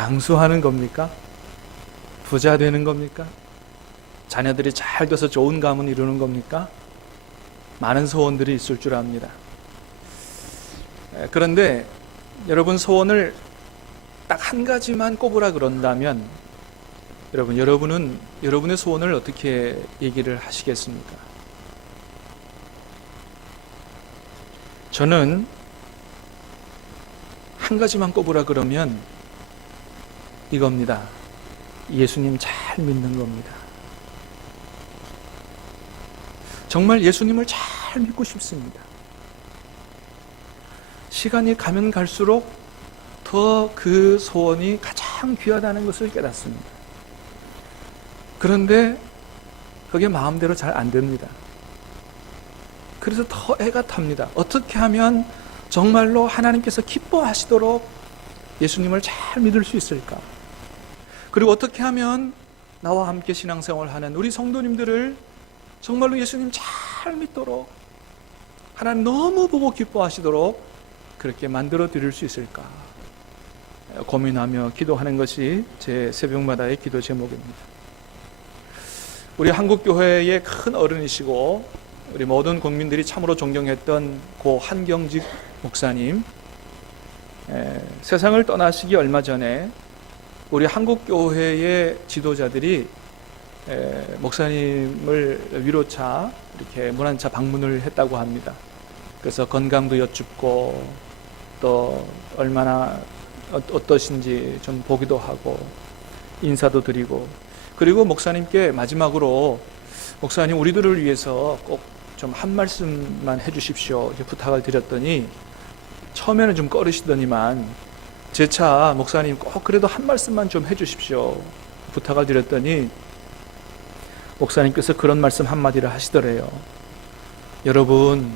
장수하는 겁니까? 부자 되는 겁니까? 자녀들이 잘 돼서 좋은 가문 이루는 겁니까? 많은 소원들이 있을 줄 압니다. 그런데 여러분, 소원을 딱 한 가지만 꼽으라 그런다면 여러분은 여러분의 소원을 어떻게 얘기를 하시겠습니까? 저는 한 가지만 꼽으라 그러면 이겁니다. 예수님 잘 믿는 겁니다. 정말 예수님을 잘 믿고 싶습니다. 시간이 가면 갈수록 더 그 소원이 가장 귀하다는 것을 깨닫습니다. 그런데 그게 마음대로 잘 안 됩니다. 그래서 더 애가 탑니다. 어떻게 하면 정말로 하나님께서 기뻐하시도록 예수님을 잘 믿을 수 있을까? 그리고 어떻게 하면 나와 함께 신앙생활하는 우리 성도님들을 정말로 예수님 잘 믿도록, 하나님 너무 보고 기뻐하시도록 그렇게 만들어 드릴 수 있을까 고민하며 기도하는 것이 제 새벽마다의 기도 제목입니다. 우리 한국교회의 큰 어른이시고 우리 모든 국민들이 참으로 존경했던 고 한경직 목사님, 세상을 떠나시기 얼마 전에 우리 한국교회의 지도자들이 목사님을 위로차 이렇게 문 한 차 방문을 했다고 합니다. 그래서 건강도 여쭙고 또 얼마나 어떠신지 좀 보기도 하고 인사도 드리고, 그리고 목사님께 마지막으로 목사님 우리들을 위해서 꼭 좀 한 말씀만 해주십시오 이렇게 부탁을 드렸더니 처음에는 좀 꺼리시더니만 재차 목사님 꼭 그래도 한 말씀만 좀 해주십시오 부탁을 드렸더니 목사님께서 그런 말씀 한마디를 하시더래요. 여러분,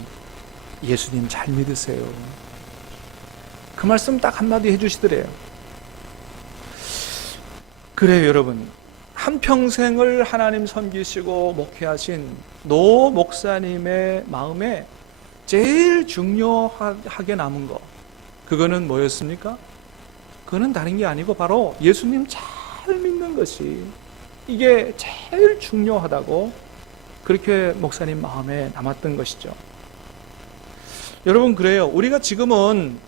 예수님 잘 믿으세요. 그 말씀 딱 한마디 해주시더래요. 그래요, 여러분. 한평생을 하나님 섬기시고 목회하신 노 목사님의 마음에 제일 중요하게 남은 거, 그거는 뭐였습니까? 그거는 다른 게 아니고 바로 예수님 잘 믿는 것이 이게 제일 중요하다고 그렇게 목사님 마음에 남았던 것이죠. 여러분, 그래요. 우리가 지금은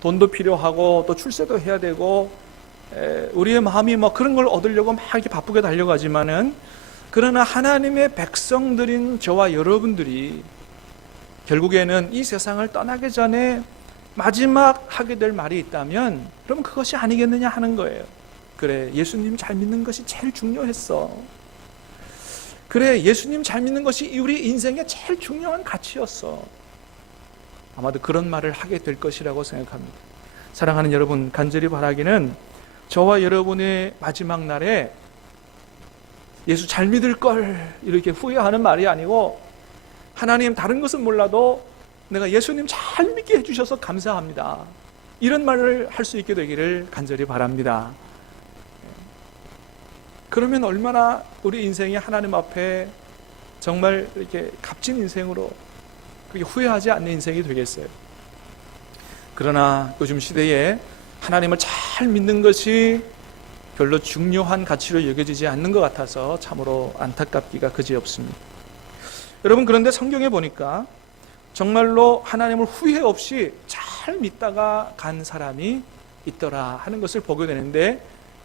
돈도 필요하고 또 출세도 해야 되고 우리의 마음이 뭐 그런 걸 얻으려고 막 이렇게 바쁘게 달려가지만은, 그러나 하나님의 백성들인 저와 여러분들이 결국에는 이 세상을 떠나기 전에 마지막 하게 될 말이 있다면 그럼 그것이 아니겠느냐 하는 거예요. 그래, 예수님 잘 믿는 것이 제일 중요했어. 그래, 예수님 잘 믿는 것이 우리 인생의 제일 중요한 가치였어. 아마도 그런 말을 하게 될 것이라고 생각합니다. 사랑하는 여러분, 간절히 바라기는 저와 여러분의 마지막 날에 예수 잘 믿을 걸 이렇게 후회하는 말이 아니고, 하나님 다른 것은 몰라도 내가 예수님 잘 믿게 해주셔서 감사합니다, 이런 말을 할 수 있게 되기를 간절히 바랍니다. 그러면 얼마나 우리 인생이 하나님 앞에 정말 이렇게 값진 인생으로 그렇게 후회하지 않는 인생이 되겠어요. 그러나 요즘 시대에 하나님을 잘 믿는 것이 별로 중요한 가치로 여겨지지 않는 것 같아서 참으로 안타깝기가 그지없습니다. 여러분, 그런데 성경에 보니까 정말로 하나님을 후회 없이 잘 믿다가 간 사람이 있더라 하는 것을 보게 되는데,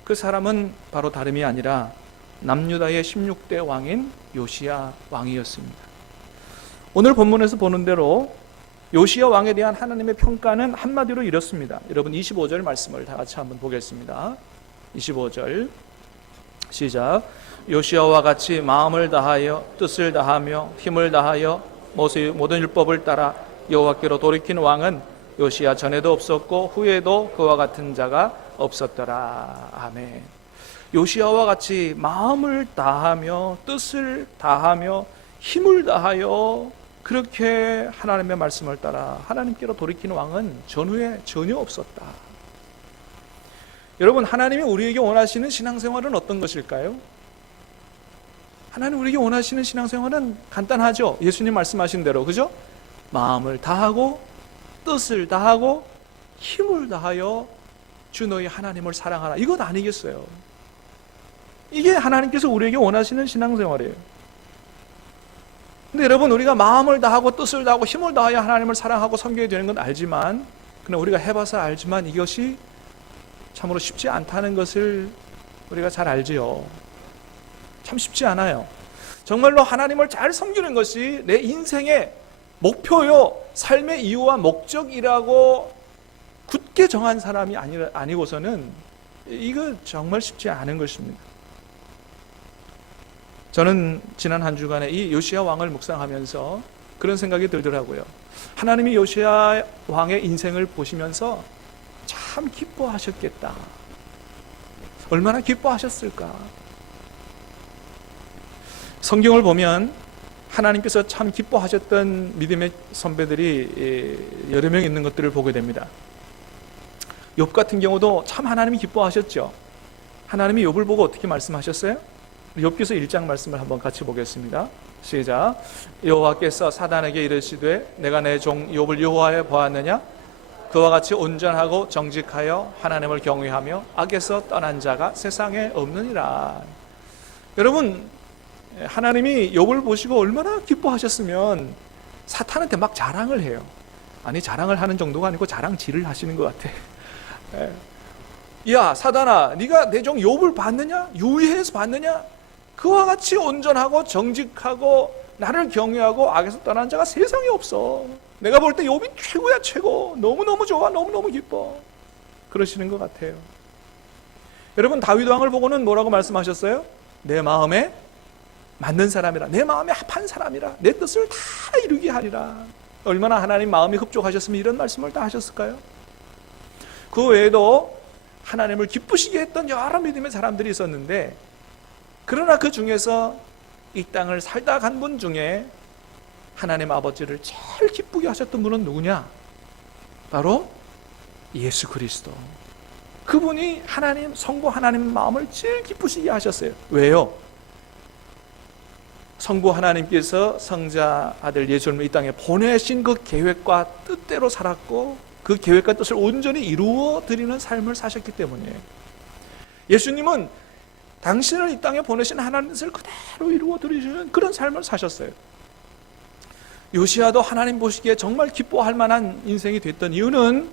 그 사람은 바로 다름이 아니라 남유다의 16대 왕인 요시야 왕이었습니다. 오늘 본문에서 보는 대로 요시야 왕에 대한 하나님의 평가는 한마디로 이렇습니다. 여러분, 25절 말씀을 다 같이 한번 보겠습니다. 25절 시작. 요시야와 같이 마음을 다하여 뜻을 다하며 힘을 다하여 모세의 모든 율법을 따라 여호와께로 돌이킨 왕은 요시야 전에도 없었고 후에도 그와 같은 자가 없었더라. 아멘. 요시야와 같이 마음을 다하며 뜻을 다하며 힘을 다하여 그렇게 하나님의 말씀을 따라 하나님께로 돌이킨 왕은 전후에 전혀 없었다. 여러분, 하나님이 우리에게 원하시는 신앙생활은 어떤 것일까요? 하나님 우리에게 원하시는 신앙생활은 간단하죠. 예수님 말씀하신 대로, 그죠? 마음을 다하고 뜻을 다하고 힘을 다하여 주 너희 하나님을 사랑하라. 이것 아니겠어요? 이게 하나님께서 우리에게 원하시는 신앙생활이에요. 근데 여러분, 우리가 마음을 다하고 뜻을 다하고 힘을 다하여 하나님을 사랑하고 섬겨야 되는 건 알지만, 그냥 우리가 해봐서 알지만 이것이 참으로 쉽지 않다는 것을 우리가 잘 알지요. 참 쉽지 않아요. 정말로 하나님을 잘 섬기는 것이 내 인생의 목표요, 삶의 이유와 목적이라고 굳게 정한 사람이 아니고서는 이거 정말 쉽지 않은 것입니다. 저는 지난 한 주간에 이 요시야 왕을 묵상하면서 그런 생각이 들더라고요. 하나님이 요시야 왕의 인생을 보시면서 참 기뻐하셨겠다. 얼마나 기뻐하셨을까. 성경을 보면 하나님께서 참 기뻐하셨던 믿음의 선배들이 여러 명 있는 것들을 보게 됩니다. 욥 같은 경우도 참 하나님이 기뻐하셨죠. 하나님이 욥을 보고 어떻게 말씀하셨어요? 욥기서 1장 말씀을 한번 같이 보겠습니다. 시작. 여호와께서 사단에게 이르시되 내가 내 종 욥을 여호와에 보았느냐? 그와 같이 온전하고 정직하여 하나님을 경외하며 악에서 떠난 자가 세상에 없느니라. 여러분, 하나님이 욥을 보시고 얼마나 기뻐하셨으면 사탄한테 막 자랑을 해요. 아니, 자랑을 하는 정도가 아니고 자랑질을 하시는 것 같아. 야, 사단아, 네가 내 종 욥을 봤느냐? 유의해서 봤느냐? 그와 같이 온전하고 정직하고 나를 경외하고 악에서 떠난 자가 세상에 없어. 내가 볼 때 욥이 최고야, 최고. 너무너무 좋아, 너무너무 기뻐. 그러시는 것 같아요. 여러분, 다윗 왕을 보고는 뭐라고 말씀하셨어요? 내 마음에 맞는 사람이라, 내 마음에 합한 사람이라, 내 뜻을 다 이루게 하리라. 얼마나 하나님 마음이 흡족하셨으면 이런 말씀을 다 하셨을까요? 그 외에도 하나님을 기쁘시게 했던 여러 믿음의 사람들이 있었는데, 그러나 그 중에서 이 땅을 살다 간 분 중에 하나님 아버지를 제일 기쁘게 하셨던 분은 누구냐? 바로 예수 그리스도. 그분이 하나님, 성부 하나님 마음을 제일 기쁘시게 하셨어요. 왜요? 성부 하나님께서 성자 아들 예수님을 이 땅에 보내신 그 계획과 뜻대로 살았고, 그 계획과 뜻을 온전히 이루어 드리는 삶을 사셨기 때문에. 예수님은 당신을 이 땅에 보내신 하나님의 뜻을 그대로 이루어 드리시는 그런 삶을 사셨어요. 요시야도 하나님 보시기에 정말 기뻐할 만한 인생이 됐던 이유는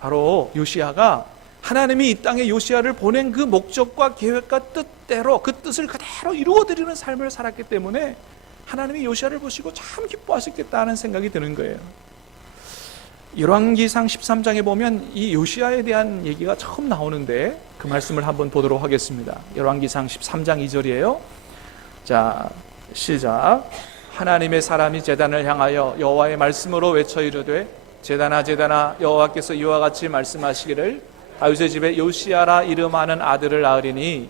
바로 요시야가 하나님이 이 땅에 요시야를 보낸 그 목적과 계획과 뜻대로 그 뜻을 그대로 이루어 드리는 삶을 살았기 때문에 하나님이 요시야를 보시고 참 기뻐하셨겠다는 생각이 드는 거예요. 열왕기상 13장에 보면 이 요시야에 대한 얘기가 처음 나오는데 그 말씀을 한번 보도록 하겠습니다. 열왕기상 13장 2절이에요. 자, 시작. 하나님의 사람이 제단을 향하여 여호와의 말씀으로 외쳐 이르되 제단아 제단아 여호와께서 이와 같이 말씀하시기를 다윗의 집에 요시야라 이름하는 아들을 낳으리니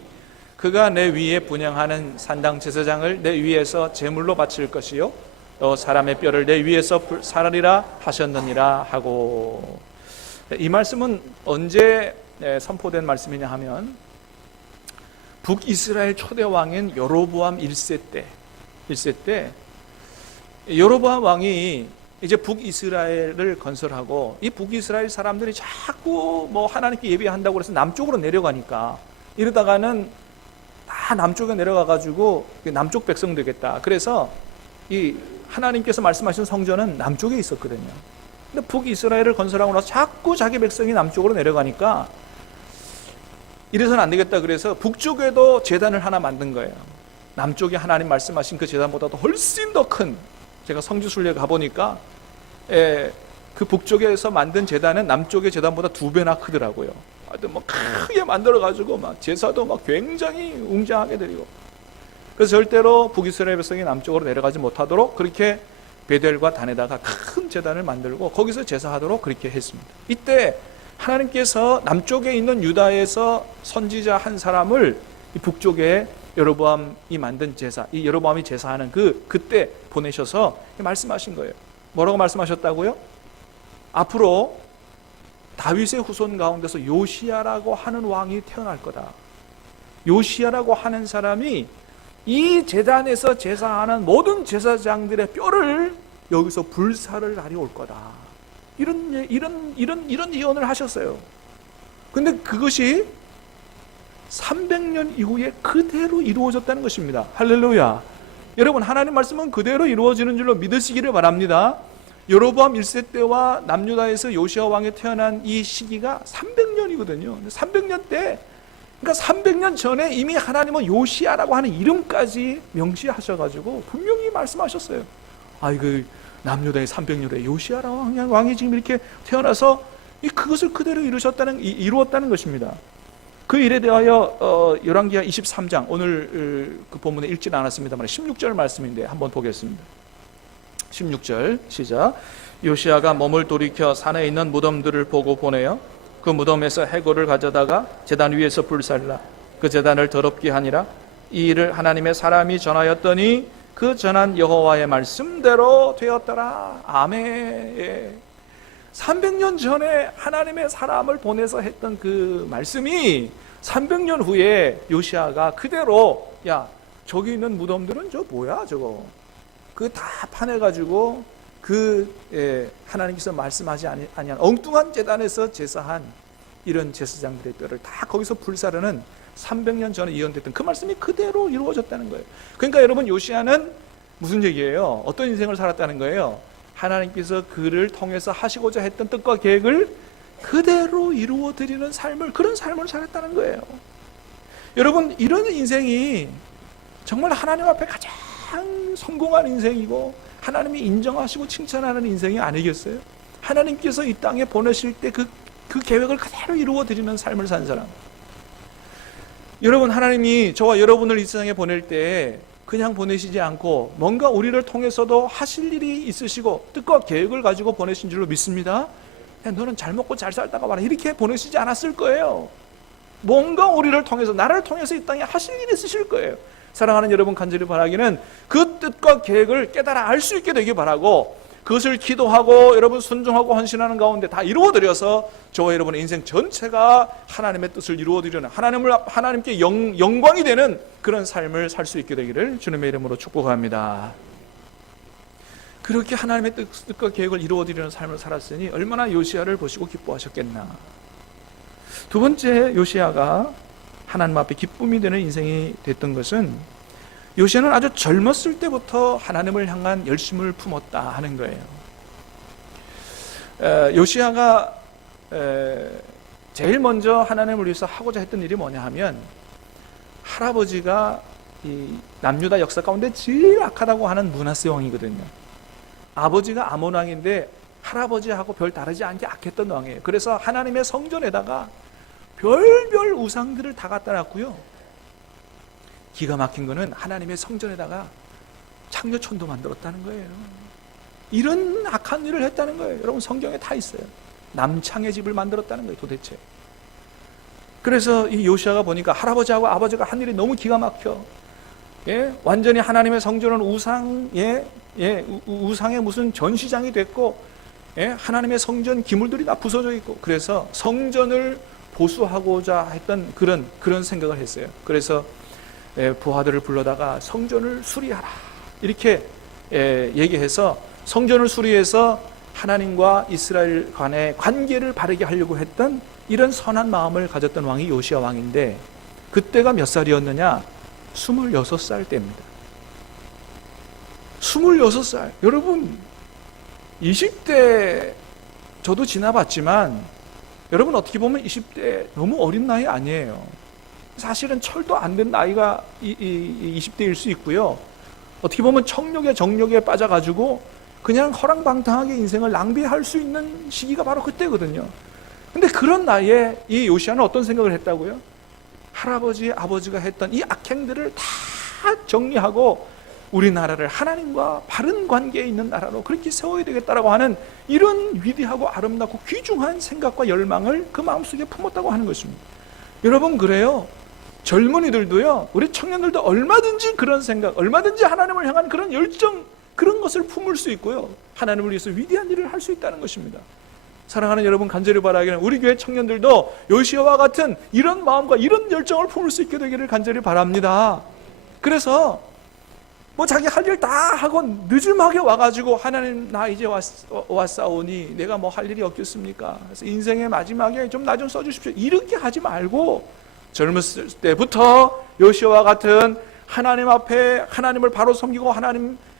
그가 내 위에 분향하는 산당 제사장을 내 위에서 제물로 바칠 것이요 또 사람의 뼈를 내 위에서 살으리라 하셨느니라 하고. 이 말씀은 언제 선포된 말씀이냐 하면 북이스라엘 초대 왕인 여로보암 1세 때 여로보암 왕이 이제 북이스라엘을 건설하고 이 북이스라엘 사람들이 자꾸 뭐 하나님께 예배한다고 그래서 남쪽으로 내려가니까 이러다가는 다 남쪽에 내려가가지고 남쪽 백성 되겠다. 그래서 이 하나님께서 말씀하신 성전은 남쪽에 있었거든요. 근데 북이스라엘을 건설하고 나서 자꾸 자기 백성이 남쪽으로 내려가니까 이래서는 안 되겠다. 그래서 북쪽에도 제단을 하나 만든 거예요. 남쪽에 하나님 말씀하신 그 제단보다도 훨씬 더 큰, 제가 성지순례 가보니까 그 북쪽에서 만든 제단은 남쪽의 제단보다 2배나 크더라고요. 하여튼 뭐 크게 만들어가지고 막 제사도 막 굉장히 웅장하게 드리고, 그래서 절대로 북이스라엘 백성이 남쪽으로 내려가지 못하도록 그렇게 베델과 단에다가 큰 제단을 만들고 거기서 제사하도록 그렇게 했습니다. 이때 하나님께서 남쪽에 있는 유다에서 선지자 한 사람을 이 북쪽에 여로보암이 만든 제사, 이 여로보암이 제사하는 그때 보내셔서 말씀하신 거예요. 뭐라고 말씀하셨다고요? 앞으로 다윗의 후손 가운데서 요시야라고 하는 왕이 태어날 거다. 요시야라고 하는 사람이 이 제단에서 제사하는 모든 제사장들의 뼈를 여기서 불사를 날이 올 거다. 이런 예언을 하셨어요. 근데 그것이 300년 이후에 그대로 이루어졌다는 것입니다. 할렐루야. 여러분, 하나님 말씀은 그대로 이루어지는 줄로 믿으시기를 바랍니다. 여로보암 1세 때와 남유다에서 요시아 왕이 태어난 이 시기가 300년이거든요. 300년 때, 그러니까 300년 전에 이미 하나님은 요시아라고 하는 이름까지 명시하셔가지고 분명히 말씀하셨어요. 그 남유다의 300년에 요시아라고 왕이 지금 이렇게 태어나서 그것을 그대로 이루었다는 것입니다. 그 일에 대하여 열왕기하 23장, 오늘 그 본문에 읽지는 않았습니다만 16절 말씀인데 한번 보겠습니다. 16절 시작. 요시아가 몸을 돌이켜 산에 있는 무덤들을 보고 보내어 그 무덤에서 해골을 가져다가 제단 위에서 불살라 그 제단을 더럽게 하니라. 이 일을 하나님의 사람이 전하였더니 그 전한 여호와의 말씀대로 되었더라. 아멘. 300년 전에 하나님의 사람을 보내서 했던 그 말씀이 300년 후에 요시아가 그대로, 야, 저기 있는 무덤들은 저 뭐야 저거, 그 다 파내가지고 하나님께서 말씀하지 아니한 엉뚱한 제단에서 제사한 이런 제사장들의 뼈를 다 거기서 불사르는 300년 전에 예언됐던 그 말씀이 그대로 이루어졌다는 거예요. 그러니까 여러분, 요시아는 무슨 얘기예요? 어떤 인생을 살았다는 거예요? 하나님께서 그를 통해서 하시고자 했던 뜻과 계획을 그대로 이루어드리는 그런 삶을 살았다는 거예요. 여러분, 이런 인생이 정말 하나님 앞에 가장 성공한 인생이고 하나님이 인정하시고 칭찬하는 인생이 아니겠어요? 하나님께서 이 땅에 보내실 때 그 계획을 그대로 이루어드리는 삶을 산 사람. 여러분, 하나님이 저와 여러분을 이 세상에 보낼 때 그냥 보내시지 않고 뭔가 우리를 통해서도 하실 일이 있으시고 뜻과 계획을 가지고 보내신 줄로 믿습니다. 너는 잘 먹고 잘 살다가 와라, 이렇게 보내시지 않았을 거예요. 뭔가 우리를 통해서, 나를 통해서 이 땅에 하실 일이 있으실 거예요. 사랑하는 여러분, 간절히 바라기는 그 뜻과 계획을 깨달아 알 수 있게 되길 바라고, 그것을 기도하고 여러분 순종하고 헌신하는 가운데 다 이루어드려서 저와 여러분의 인생 전체가 하나님의 뜻을 이루어드리는, 하나님께 영광이 되는 그런 삶을 살 수 있게 되기를 주님의 이름으로 축복합니다. 그렇게 하나님의 뜻과 계획을 이루어드리는 삶을 살았으니 얼마나 요시아를 보시고 기뻐하셨겠나. 두 번째, 요시아가 하나님 앞에 기쁨이 되는 인생이 됐던 것은, 요시아는 아주 젊었을 때부터 하나님을 향한 열심을 품었다 하는 거예요. 요시아가 제일 먼저 하나님을 위해서 하고자 했던 일이 뭐냐 하면, 할아버지가 이 남유다 역사 가운데 제일 악하다고 하는 므낫세 왕이거든요. 아버지가 아몬 왕인데 할아버지하고 별 다르지 않게 악했던 왕이에요. 그래서 하나님의 성전에다가 별별 우상들을 다 갖다 놨고요. 기가 막힌 거는 하나님의 성전에다가 창녀촌도 만들었다는 거예요. 이런 악한 일을 했다는 거예요. 여러분, 성경에 다 있어요. 남창의 집을 만들었다는 거예요, 도대체. 그래서 이 요시아가 보니까 할아버지하고 아버지가 한 일이 너무 기가 막혀. 완전히 하나님의 성전은 우상의 무슨 전시장이 됐고, 하나님의 성전 기물들이 다 부서져 있고, 그래서 성전을 보수하고자 했던 그런 생각을 했어요. 그래서 부하들을 불러다가 성전을 수리하라, 이렇게 얘기해서 성전을 수리해서 하나님과 이스라엘 간의 관계를 바르게 하려고 했던 이런 선한 마음을 가졌던 왕이 요시아 왕인데, 그때가 몇 살이었느냐? 26살 때입니다. 26살. 여러분, 20대 저도 지나봤지만 여러분, 어떻게 보면 20대 너무 어린 나이 아니에요. 사실은 철도 안 된 나이가 20대일 수 있고요. 어떻게 보면 청력에 정력에 빠져가지고 그냥 허랑방탕하게 인생을 낭비할 수 있는 시기가 바로 그때거든요. 근데 그런 나이에 이 요시아는 어떤 생각을 했다고요? 할아버지, 아버지가 했던 이 악행들을 다 정리하고 우리나라를 하나님과 바른 관계에 있는 나라로 그렇게 세워야 되겠다라고 하는 이런 위대하고 아름답고 귀중한 생각과 열망을 그 마음속에 품었다고 하는 것입니다. 여러분, 그래요. 젊은이들도요, 우리 청년들도 얼마든지 그런 생각, 얼마든지 하나님을 향한 그런 열정, 그런 것을 품을 수 있고요, 하나님을 위해서 위대한 일을 할 수 있다는 것입니다. 사랑하는 여러분, 간절히 바라기는 우리 교회 청년들도 요시아와 같은 이런 마음과 이런 열정을 품을 수 있게 되기를 간절히 바랍니다. 그래서 뭐 자기 할 일 다 하고 늦음하게 와가지고 하나님 나 이제 왔사오니 내가 뭐 할 일이 없겠습니까? 그래서 인생의 마지막에 좀 나 좀 써주십시오. 이렇게 하지 말고 젊었을 때부터 요시아와 같은 하나님 앞에 하나님을 바로 섬기고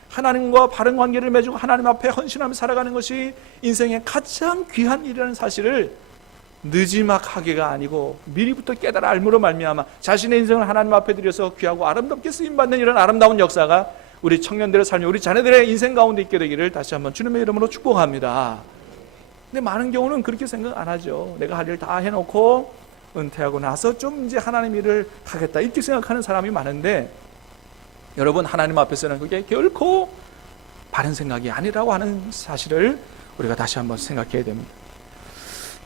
하나님과 바른 관계를 맺고 하나님 앞에 헌신하며 살아가는 것이 인생의 가장 귀한 일이라는 사실을 느지막하게가 아니고 미리부터 깨달아 알므로 말미암아 자신의 인생을 하나님 앞에 드려서 귀하고 아름답게 쓰임받는 이런 아름다운 역사가 우리 청년들의 삶이 우리 자녀들의 인생 가운데 있게 되기를 다시 한번 주님의 이름으로 축복합니다. 근데 많은 경우는 그렇게 생각 안 하죠. 내가 할 일 다 해놓고 은퇴하고 나서 좀 이제 하나님 일을 하겠다 이렇게 생각하는 사람이 많은데, 여러분 하나님 앞에서는 그게 결코 바른 생각이 아니라고 하는 사실을 우리가 다시 한번 생각해야 됩니다.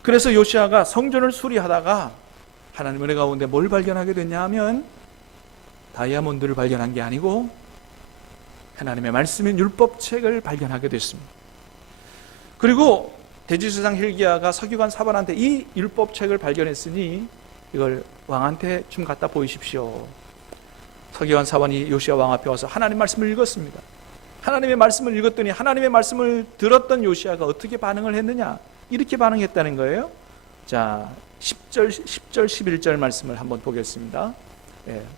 그래서 요시아가 성전을 수리하다가 하나님의 은혜 가운데 뭘 발견하게 됐냐 하면 다이아몬드를 발견한 게 아니고 하나님의 말씀인 율법책을 발견하게 됐습니다. 그리고 대지수상 hil기야가 서기관 사반한테 이 율법책을 발견했으니 이걸 왕한테 좀 갖다 보이십시오. 서기관 사반이 요시아 왕 앞에 와서 하나님 말씀을 읽었습니다. 하나님의 말씀을 읽었더니 하나님의 말씀을 들었던 요시아가 어떻게 반응을 했느냐, 이렇게 반응했다는 거예요. 자, 10절 11절 말씀을 한번 보겠습니다.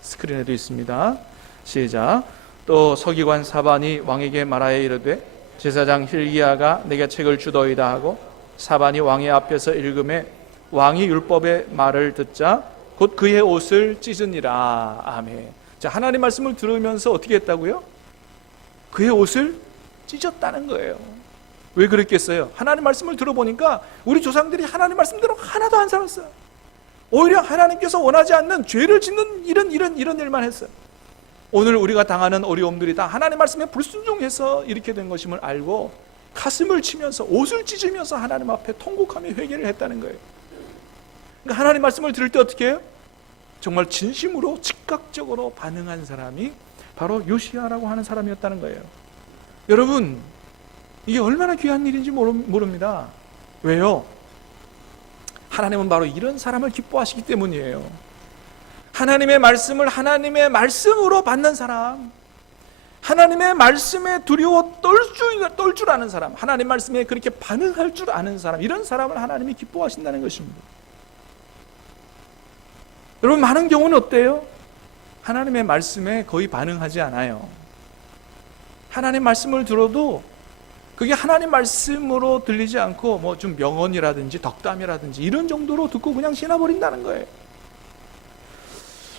스크린에도 있습니다. 시작. 또 서기관 사반이 왕에게 말하여 이르되 제사장 hil기야가 내게 책을 주더이다 하고 사반이 왕의 앞에서 읽음에 왕이 율법의 말을 듣자 곧 그의 옷을 찢으니라. 아멘. 자, 하나님 말씀을 들으면서 어떻게 했다고요? 그의 옷을 찢었다는 거예요. 왜 그랬겠어요? 하나님 말씀을 들어보니까 우리 조상들이 하나님 말씀대로 하나도 안 살았어요. 오히려 하나님께서 원하지 않는 죄를 짓는 이런 일만 했어요. 오늘 우리가 당하는 어려움들이 다 하나님 말씀에 불순종해서 이렇게 된 것임을 알고 가슴을 치면서 옷을 찢으면서 하나님 앞에 통곡하며 회개를 했다는 거예요. 그러니까 하나님 말씀을 들을 때 어떻게 해요? 정말 진심으로 즉각적으로 반응한 사람이 바로 요시아라고 하는 사람이었다는 거예요. 여러분, 이게 얼마나 귀한 일인지 모릅니다. 왜요? 하나님은 바로 이런 사람을 기뻐하시기 때문이에요. 하나님의 말씀을 하나님의 말씀으로 받는 사람, 하나님의 말씀에 두려워 떨 줄 아는 사람, 하나님 말씀에 그렇게 반응할 줄 아는 사람, 이런 사람을 하나님이 기뻐하신다는 것입니다. 여러분, 많은 경우는 어때요? 하나님의 말씀에 거의 반응하지 않아요. 하나님 말씀을 들어도 그게 하나님 말씀으로 들리지 않고 뭐 좀 명언이라든지 덕담이라든지 이런 정도로 듣고 그냥 지나버린다는 거예요.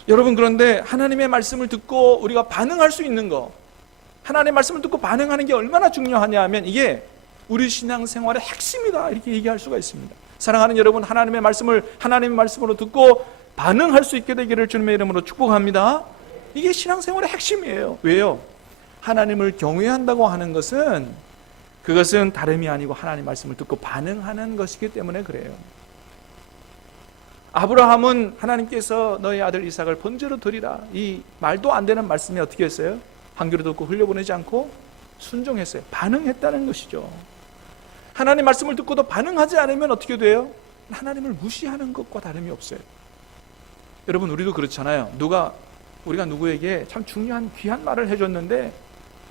여러분, 그런데 하나님의 말씀을 듣고 우리가 반응할 수 있는 거, 하나님의 말씀을 듣고 반응하는 게 얼마나 중요하냐 하면 이게 우리 신앙생활의 핵심이다, 이렇게 얘기할 수가 있습니다. 사랑하는 여러분, 하나님의 말씀을 하나님의 말씀으로 듣고 반응할 수 있게 되기를 주님의 이름으로 축복합니다. 이게 신앙생활의 핵심이에요. 왜요? 하나님을 경외한다고 하는 것은 그것은 다름이 아니고 하나님 말씀을 듣고 반응하는 것이기 때문에 그래요. 아브라함은 하나님께서 너의 아들 이삭을 번제로 드리라, 이 말도 안 되는 말씀에 어떻게 했어요? 한 귀로 듣고 흘려보내지 않고 순종했어요. 반응했다는 것이죠. 하나님 말씀을 듣고도 반응하지 않으면 어떻게 돼요? 하나님을 무시하는 것과 다름이 없어요. 여러분, 우리도 그렇잖아요. 우리가 누구에게 참 중요한 귀한 말을 해줬는데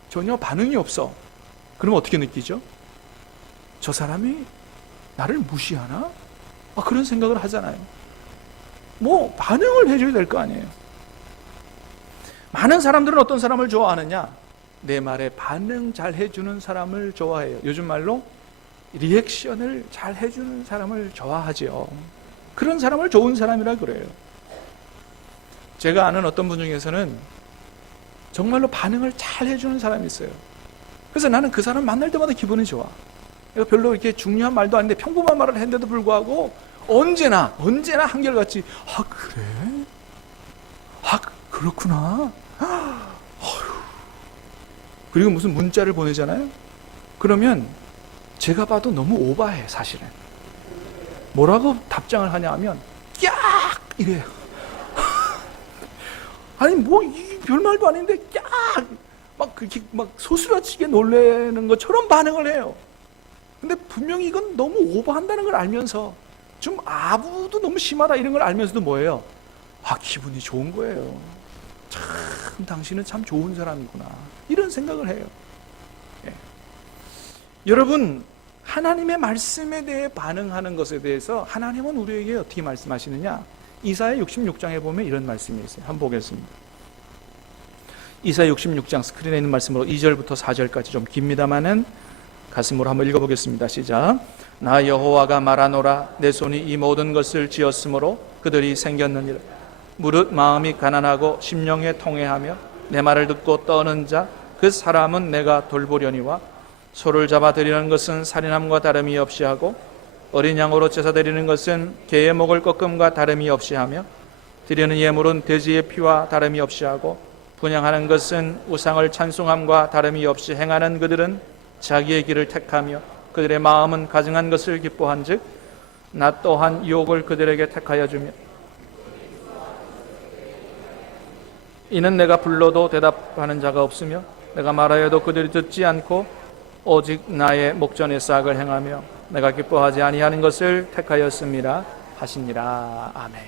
전혀 반응이 없어. 그러면 어떻게 느끼죠? 저 사람이 나를 무시하나? 그런 생각을 하잖아요. 뭐 반응을 해줘야 될 거 아니에요. 많은 사람들은 어떤 사람을 좋아하느냐? 내 말에 반응 잘 해주는 사람을 좋아해요. 요즘 말로 리액션을 잘 해주는 사람을 좋아하죠. 그런 사람을 좋은 사람이라 그래요. 제가 아는 어떤 분 중에서는 정말로 반응을 잘 해주는 사람이 있어요. 그래서 나는 그 사람 만날 때마다 기분이 좋아. 별로 이렇게 중요한 말도 아닌데 평범한 말을 했는데도 불구하고 언제나 한결같이 그래? 그렇구나. 그리고 무슨 문자를 보내잖아요. 그러면 제가 봐도 너무 오바해, 사실은. 뭐라고 답장을 하냐 하면 깍! 이래요. 아니 뭐 별말도 아닌데 깍! 그렇게 소스라치게 놀래는 것처럼 반응을 해요. 근데 분명히 이건 너무 오버한다는 걸 알면서 좀 아부도 너무 심하다 이런 걸 알면서도 뭐예요? 기분이 좋은 거예요. 참 참 당신은 참 좋은 사람이구나, 이런 생각을 해요. 예. 여러분, 하나님의 말씀에 대해 반응하는 것에 대해서 하나님은 우리에게 어떻게 말씀하시느냐? 이사야 66장에 보면 이런 말씀이 있어요. 한번 보겠습니다. 이사야 66장 스크린에 있는 말씀으로 2절부터 4절까지 좀 깁니다마는 가슴으로 한번 읽어보겠습니다. 시작. 나 여호와가 말하노라. 내 손이 이 모든 것을 지었으므로 그들이 생겼느니라. 무릇 마음이 가난하고 심령에 통회하며 내 말을 듣고 떠는 자 그 사람은 내가 돌보려니와 소를 잡아 드리는 것은 살인함과 다름이 없이 하고 어린 양으로 제사 드리는 것은 개의 목을 꺾음과 다름이 없이 하며 드리는 예물은 돼지의 피와 다름이 없이 하고 분향하는 것은 우상을 찬송함과 다름이 없이 행하는 그들은 자기의 길을 택하며 그들의 마음은 가증한 것을 기뻐한즉 나 또한 유혹을 그들에게 택하여 주며 이는 내가 불러도 대답하는 자가 없으며 내가 말하여도 그들이 듣지 않고 오직 나의 목전의 싹을 행하며 내가 기뻐하지 아니하는 것을 택하였습니다 하시니라. 아멘.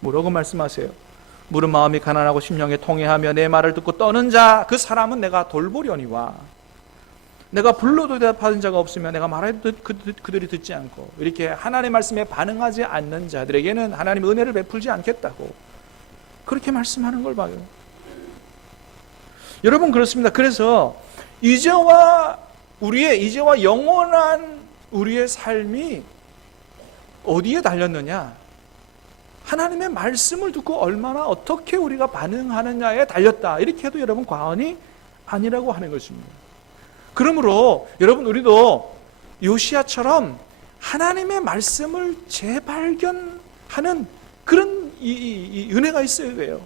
뭐라고 말씀하세요? 무릇 마음이 가난하고 심령에 통회하며 내 말을 듣고 떠는 자 그 사람은 내가 돌보려니와 내가 불러도 대답하는 자가 없으며 내가 말해도 그들이 듣지 않고, 이렇게 하나님의 말씀에 반응하지 않는 자들에게는 하나님의 은혜를 베풀지 않겠다고 그렇게 말씀하는 걸 봐요. 여러분, 그렇습니다. 그래서 이제와 영원한 우리의 삶이 어디에 달렸느냐? 하나님의 말씀을 듣고 얼마나 어떻게 우리가 반응하느냐에 달렸다, 이렇게 해도 여러분 과언이 아니라고 하는 것입니다. 그러므로 여러분, 우리도 요시야처럼 하나님의 말씀을 재발견하는 그런 이 은혜가 있어야 돼요.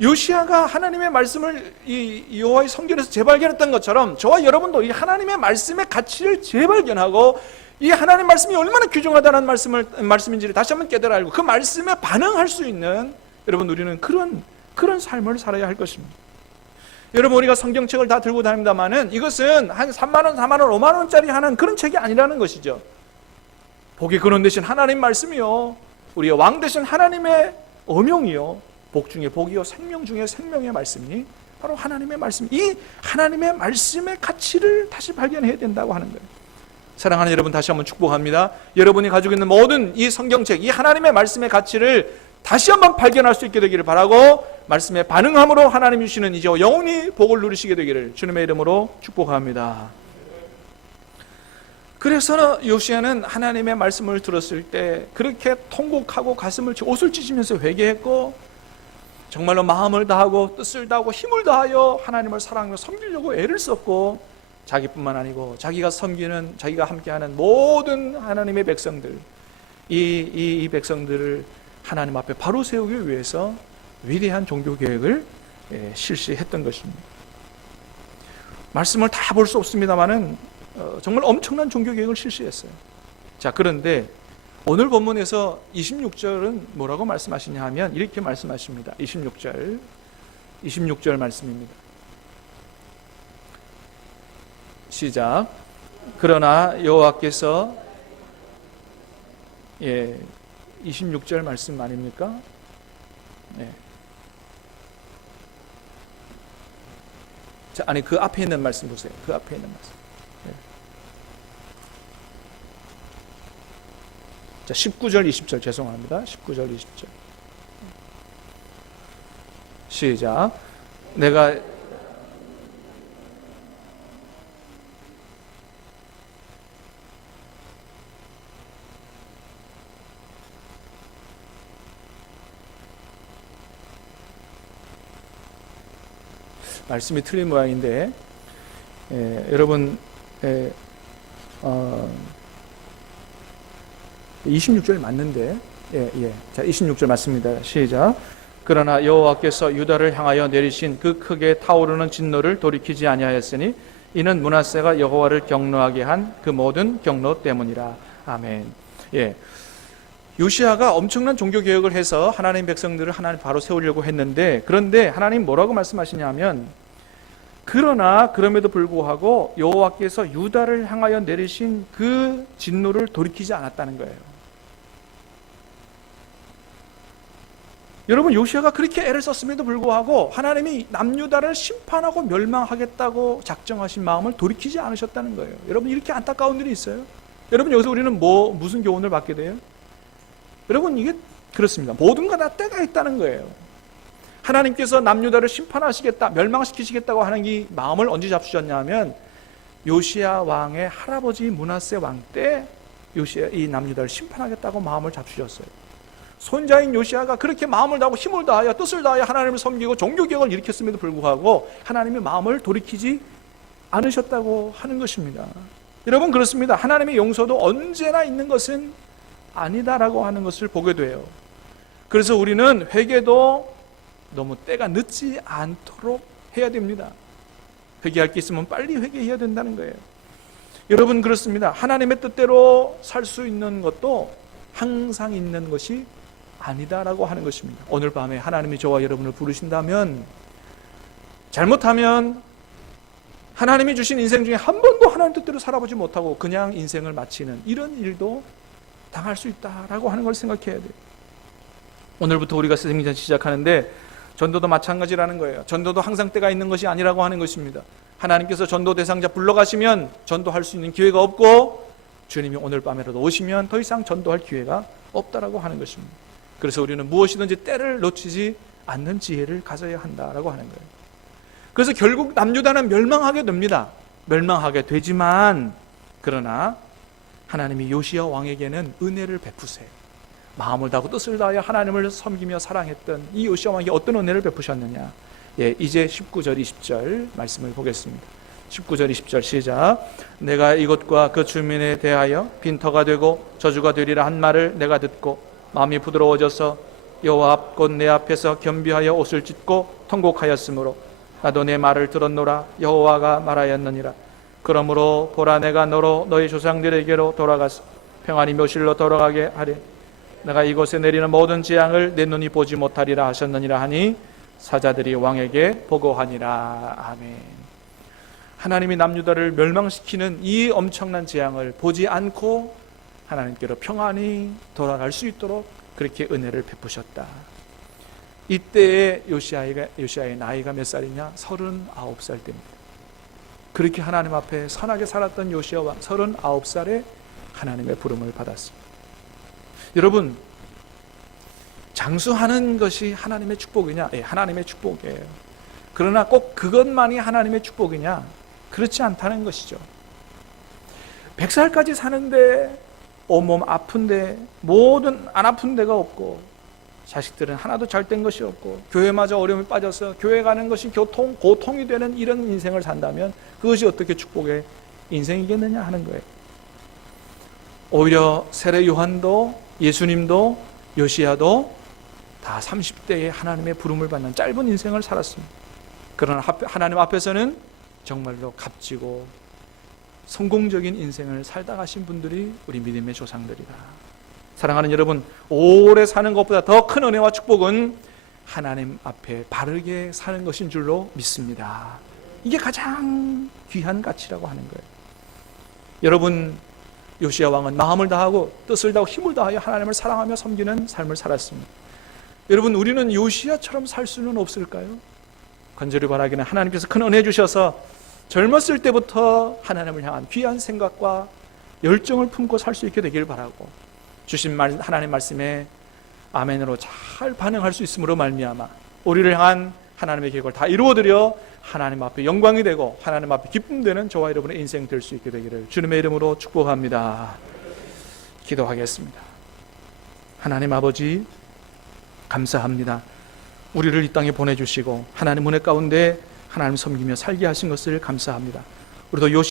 요시야가 하나님의 말씀을 이 여호와의 성전에서 재발견했던 것처럼 저와 여러분도 이 하나님의 말씀의 가치를 재발견하고 이 하나님 말씀이 얼마나 귀중하다는 말씀인지를 다시 한번 깨달아 알고 그 말씀에 반응할 수 있는, 여러분, 우리는 그런 삶을 살아야 할 것입니다. 여러분, 우리가 성경책을 다 들고 다닙니다만은 이것은 한 3만 원, 4만 원, 5만 원짜리 하는 그런 책이 아니라는 것이죠. 복의 근원 되신 하나님 말씀이요, 우리의 왕 되신 하나님의 어명이요, 복 중에 복이요 생명 중에 생명의 말씀이 바로 하나님의 말씀, 이 하나님의 말씀의 가치를 다시 발견해야 된다고 하는 거예요. 사랑하는 여러분, 다시 한번 축복합니다. 여러분이 가지고 있는 모든 이 성경책, 이 하나님의 말씀의 가치를 다시 한번 발견할 수 있게 되기를 바라고, 말씀에 반응함으로 하나님 주시는 이제와 영원히 복을 누리시게 되기를 주님의 이름으로 축복합니다. 그래서 요시야는 하나님의 말씀을 들었을 때 그렇게 통곡하고 가슴을 옷을 찢으면서 회개했고, 정말로 마음을 다하고 뜻을 다하고 힘을 다하여 하나님을 사랑하며 섬기려고 애를 썼고, 자기뿐만 아니고 자기가 섬기는, 자기가 함께하는 모든 하나님의 백성들, 이 백성들을 하나님 앞에 바로 세우기 위해서 위대한 종교 계획을 실시했던 것입니다. 말씀을 다 볼 수 없습니다만은 정말 엄청난 종교 계획을 실시했어요. 자, 그런데 오늘 본문에서 26절은 뭐라고 말씀하시냐 하면 이렇게 말씀하십니다. 26절 말씀입니다. 시작. 그러나 여호와께서, 26절 말씀 아닙니까? 네. 자, 아니, 그 앞에 있는 말씀 보세요. 그 앞에 있는 말씀. 네. 자, 19절, 20절 죄송합니다. 19절, 20절. 시작. 내가 말씀이 틀린 모양인데, 여러분, 26절 맞는데, 자, 26절 맞습니다. 시작. 그러나 여호와께서 유다를 향하여 내리신 그 크게 타오르는 진노를 돌이키지 아니하였으니 이는 므낫세가 여호와를 경노하게 한 그 모든 경노 때문이라. 아멘. 요시야가 엄청난 종교 개혁을 해서 하나님 백성들을 하나님 바로 세우려고 했는데, 그런데 하나님 뭐라고 말씀하시냐면, 그러나 그럼에도 불구하고 여호와께서 유다를 향하여 내리신 그 진노를 돌이키지 않았다는 거예요. 여러분, 요시아가 그렇게 애를 썼음에도 불구하고 하나님이 남유다를 심판하고 멸망하겠다고 작정하신 마음을 돌이키지 않으셨다는 거예요. 여러분, 이렇게 안타까운 일이 있어요. 여러분, 여기서 우리는 무슨 교훈을 받게 돼요? 여러분, 이게 그렇습니다. 모든 거 다 때가 있다는 거예요. 하나님께서 남유다를 심판하시겠다, 멸망시키시겠다고 하는 이 마음을 언제 잡수셨냐면 요시아 왕의 할아버지 므낫세 왕 때 요시아 이 남유다를 심판하겠다고 마음을 잡수셨어요. 손자인 요시아가 그렇게 마음을 다하고 힘을 다하여 뜻을 다하여 하나님을 섬기고 종교개혁을 일으켰음에도 불구하고 하나님의 마음을 돌이키지 않으셨다고 하는 것입니다. 여러분, 그렇습니다. 하나님의 용서도 언제나 있는 것은 아니다라고 하는 것을 보게 돼요. 그래서 우리는 회개도 너무 때가 늦지 않도록 해야 됩니다. 회개할 게 있으면 빨리 회개해야 된다는 거예요. 여러분, 그렇습니다. 하나님의 뜻대로 살 수 있는 것도 항상 있는 것이 아니다라고 하는 것입니다. 오늘 밤에 하나님이 저와 여러분을 부르신다면, 잘못하면 하나님이 주신 인생 중에 한 번도 하나님 뜻대로 살아보지 못하고 그냥 인생을 마치는 이런 일도 당할 수 있다라고 하는 걸 생각해야 돼요. 오늘부터 우리가 생전 시작하는데 전도도 마찬가지라는 거예요. 전도도 항상 때가 있는 것이 아니라고 하는 것입니다. 하나님께서 전도 대상자 불러가시면 전도할 수 있는 기회가 없고, 주님이 오늘 밤에라도 오시면 더 이상 전도할 기회가 없다라고 하는 것입니다. 그래서 우리는 무엇이든지 때를 놓치지 않는 지혜를 가져야 한다라고 하는 거예요. 그래서 결국 남유다는 멸망하게 됩니다. 멸망하게 되지만, 그러나 하나님이 요시야 왕에게는 은혜를 베푸세요. 마음을 다하고 뜻을 다하여 하나님을 섬기며 사랑했던 이 요시야 왕에게 어떤 은혜를 베푸셨느냐. 이제 19절 20절 말씀을 보겠습니다. 19절 20절 시작. 내가 이곳과 그 주민에 대하여 빈터가 되고 저주가 되리라 한 말을 내가 듣고 마음이 부드러워져서 여호와 앞 곧 내 앞에서 겸비하여 옷을 찢고 통곡하였으므로 나도 내 말을 들었노라. 여호와가 말하였느니라. 그러므로 보라, 내가 너로 너희 조상들에게로 돌아가서 평안히 묘실로 돌아가게 하리. 내가 이곳에 내리는 모든 재앙을 내 눈이 보지 못하리라 하셨느니라 하니 사자들이 왕에게 보고하니라. 아멘. 하나님이 남유다를 멸망시키는 이 엄청난 재앙을 보지 않고 하나님께로 평안히 돌아갈 수 있도록 그렇게 은혜를 베푸셨다. 이때의 요시아의 나이가 몇 살이냐? 39살 때입니다. 그렇게 하나님 앞에 선하게 살았던 요시아 왕 39살에 하나님의 부름을 받았습니다. 여러분, 장수하는 것이 하나님의 축복이냐? 하나님의 축복이에요. 그러나 꼭 그것만이 하나님의 축복이냐? 그렇지 않다는 것이죠. 100살까지 사는데 온몸 아픈데 모든 안 아픈 데가 없고, 자식들은 하나도 잘된 것이 없고, 교회마저 어려움에 빠져서 교회 가는 것이 고통이 되는 이런 인생을 산다면 그것이 어떻게 축복의 인생이겠느냐 하는 거예요. 오히려 세례 요한도 예수님도 요시야도 다 30대에 하나님의 부름을 받는 짧은 인생을 살았습니다. 그러나 하나님 앞에서는 정말로 값지고 성공적인 인생을 살다 가신 분들이 우리 믿음의 조상들이다. 사랑하는 여러분, 오래 사는 것보다 더 큰 은혜와 축복은 하나님 앞에 바르게 사는 것인 줄로 믿습니다. 이게 가장 귀한 가치라고 하는 거예요. 여러분, 요시야 왕은 마음을 다하고 뜻을 다하고 힘을 다하여 하나님을 사랑하며 섬기는 삶을 살았습니다. 여러분, 우리는 요시야처럼 살 수는 없을까요? 간절히 바라기는 하나님께서 큰 은혜 주셔서 젊었을 때부터 하나님을 향한 귀한 생각과 열정을 품고 살 수 있게 되길 바라고, 주신 하나님 말씀에 아멘으로 잘 반응할 수 있음으로 말미암아 우리를 향한 하나님의 계획을 다 이루어드려 하나님 앞에 영광이 되고 하나님 앞에 기쁨 되는 저와 여러분의 인생 될 수 있게 되기를 주님의 이름으로 축복합니다. 기도하겠습니다. 하나님 아버지, 감사합니다. 우리를 이 땅에 보내주시고 하나님 은혜 가운데 하나님 섬기며 살게 하신 것을 감사합니다. 우리도